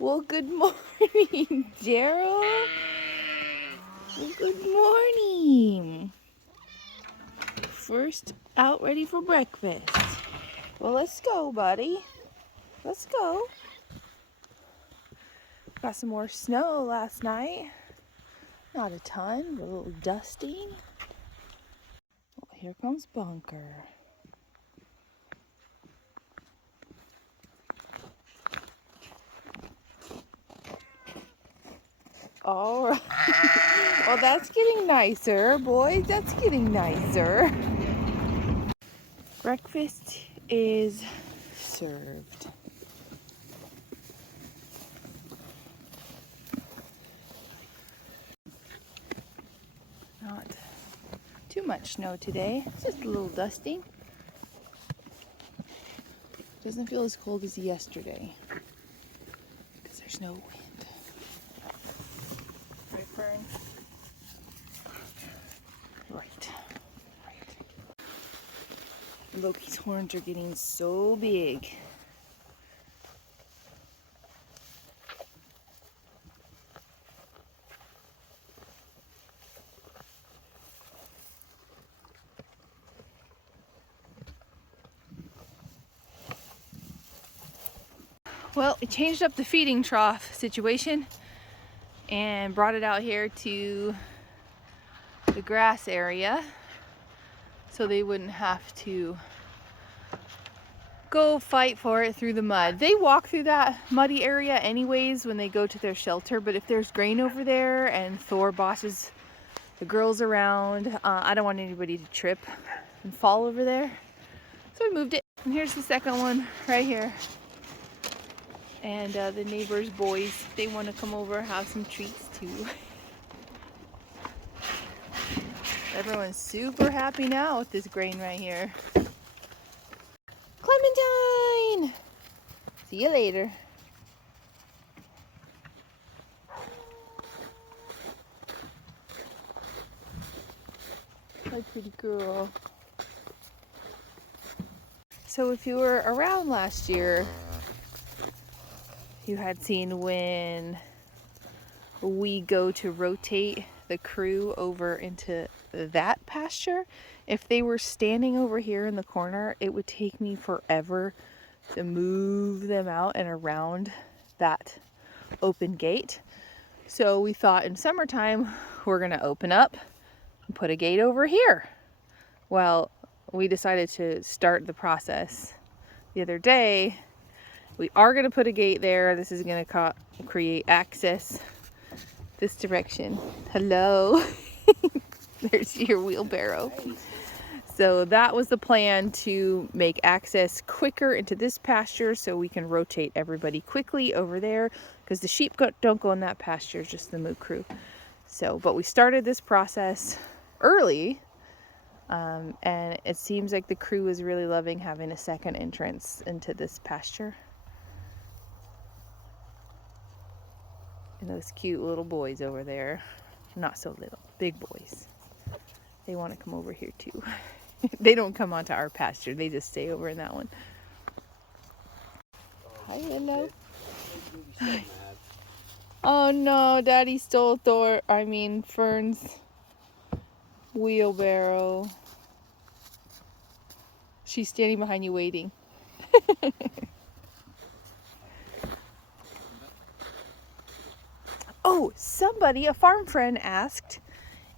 Well, good morning, Daryl. Well, good morning. First out ready for breakfast. Well, let's go, buddy. Let's go. Got some more snow last night. Not a ton, but a little dusting. Well, here comes Bunker. All right. Well, that's getting nicer, boys. That's getting nicer. Breakfast is served. Not too much snow today. It's just a little dusting. Doesn't feel as cold as yesterday because there's no wind. Right, Fern? Right. Loki's horns are getting so big. Well, we changed up the feeding trough situation and brought it out here to the grass area so they wouldn't have to go fight for it through the mud. They walk through that muddy area anyways when they go to their shelter, but if there's grain over there and Thor bosses the girls around, I don't want anybody to trip and fall over there. So we moved it. And here's the second one right here. And the neighbors' boys, they want to come over, have some treats too. Everyone's super happy now with this grain right here. Clementine! See you later. Hi, pretty girl. So if you were around last year, you had seen when we go to rotate the crew over into that pasture. If they were standing over here in the corner, it would take me forever to move them out and around that open gate. So we thought in summertime, we're gonna open up and put a gate over here. Well, we decided to start the process the other day. We are going to put a gate there. This is going to create access this direction. Hello. There's your wheelbarrow. So that was the plan, to make access quicker into this pasture so we can rotate everybody quickly over there, because the sheep don't go in that pasture, just the Moo Crew. So, but we started this process early, and it seems like the crew is really loving having a second entrance into this pasture. And those cute little boys over there, not so little, big boys, they want to come over here too. They don't come onto our pasture, they just stay over in that one. Hi, hello. Oh no, Daddy stole Fern's wheelbarrow. She's standing behind you waiting. Oh, a farm friend asked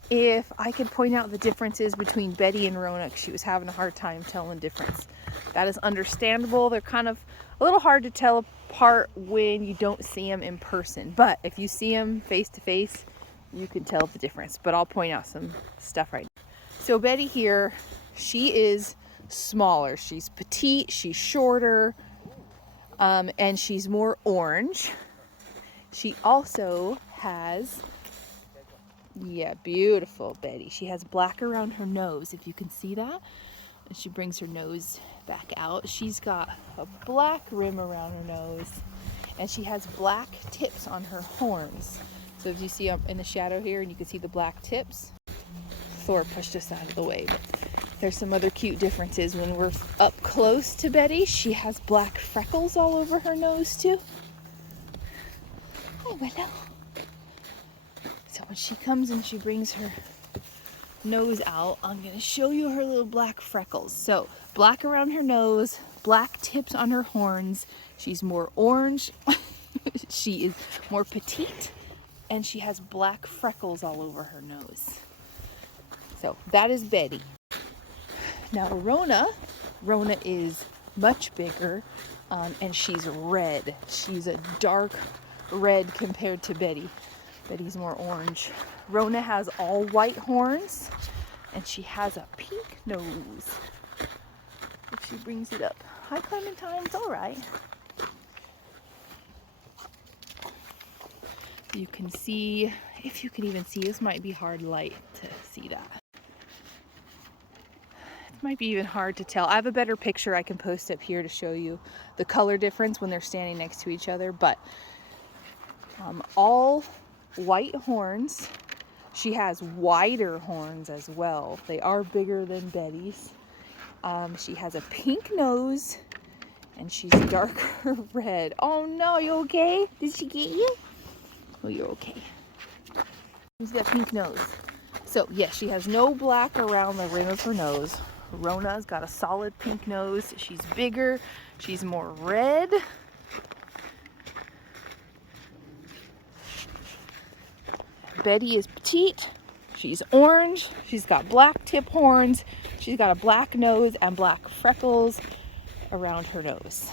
if I could point out the differences between Betty and Rhona, because she was having a hard time telling difference. That is understandable. They're kind of a little hard to tell apart when you don't see them in person. But if you see them face to face, you can tell the difference. But I'll point out some stuff right now. So Betty here, she is smaller. She's petite, she's shorter, and she's more orange. She also has, yeah, beautiful Betty. She has black around her nose, if you can see that. And she brings her nose back out. She's got a black rim around her nose, and she has black tips on her horns. So if you see in the shadow here, and you can see the black tips. Thor pushed us out of the way, but there's some other cute differences. When we're up close to Betty, she has black freckles all over her nose too. Hi, Willow. So when she comes and she brings her nose out, I'm going to show you her little black freckles. So black around her nose, black tips on her horns. She's more orange. She is more petite, and she has black freckles all over her nose. So that is Betty. Now Rhona is much bigger, and she's red. She's a dark red compared to Betty. Betty's more orange. Rhona has all white horns, and she has a pink nose. If she brings it up. Hi, Clementine, it's all right. You can see, if you can even see, this might be hard light to see that. It might be even hard to tell. I have a better picture I can post up here to show you the color difference when they're standing next to each other, but all white horns. She has wider horns as well. They are bigger than Betty's. She has a pink nose, and she's darker red. Oh no, you okay? Did she get you? Oh, you're okay. Who's got pink nose? So yes, she has no black around the rim of her nose. Rhona's got a solid pink nose. She's bigger. She's more red. Betty is petite. She's orange. She's got black tip horns. She's got a black nose and black freckles around her nose.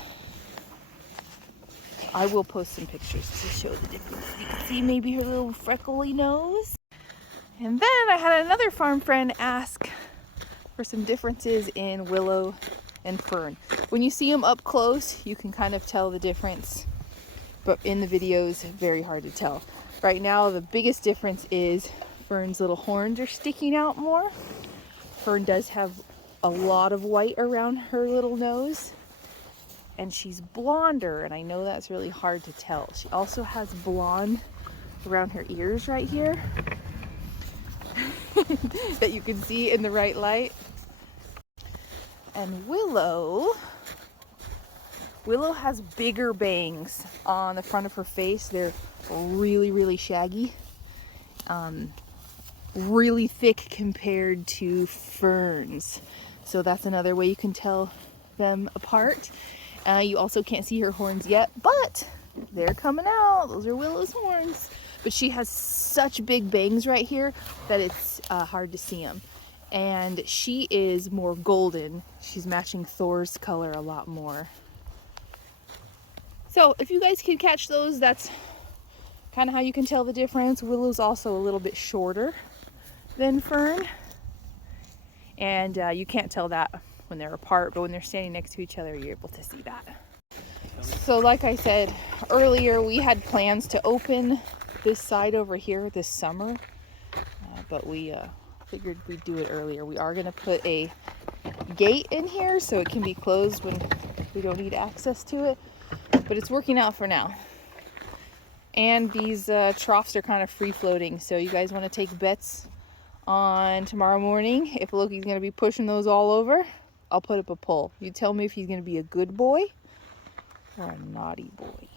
I will post some pictures to show the difference. You can see maybe her little freckly nose. And then I had another farm friend ask for some differences in Willow and Fern. When you see them up close, you can kind of tell the difference, but in the videos, very hard to tell. Right now, the biggest difference is Fern's little horns are sticking out more. Fern does have a lot of white around her little nose. And she's blonder, and I know that's really hard to tell. She also has blonde around her ears right here that you can see in the right light. And Willow has bigger bangs on the front of her face. They're really, really shaggy. Really thick compared to Fern's. So that's another way you can tell them apart. You also can't see her horns yet, but they're coming out. Those are Willow's horns. But she has such big bangs right here that it's hard to see them. And she is more golden. She's matching Thor's color a lot more. So if you guys can catch those, that's kind of how you can tell the difference. Willow's also a little bit shorter than Fern. And you can't tell that when they're apart, but when they're standing next to each other, you're able to see that. So like I said earlier, we had plans to open this side over here this summer, but we figured we'd do it earlier. We are going to put a gate in here so it can be closed when we don't need access to it, but it's working out for now. And these troughs are kind of free floating, so you guys want to take bets on tomorrow morning if Loki's going to be pushing those all over? I'll put up a poll. You tell me if he's going to be a good boy or a naughty boy.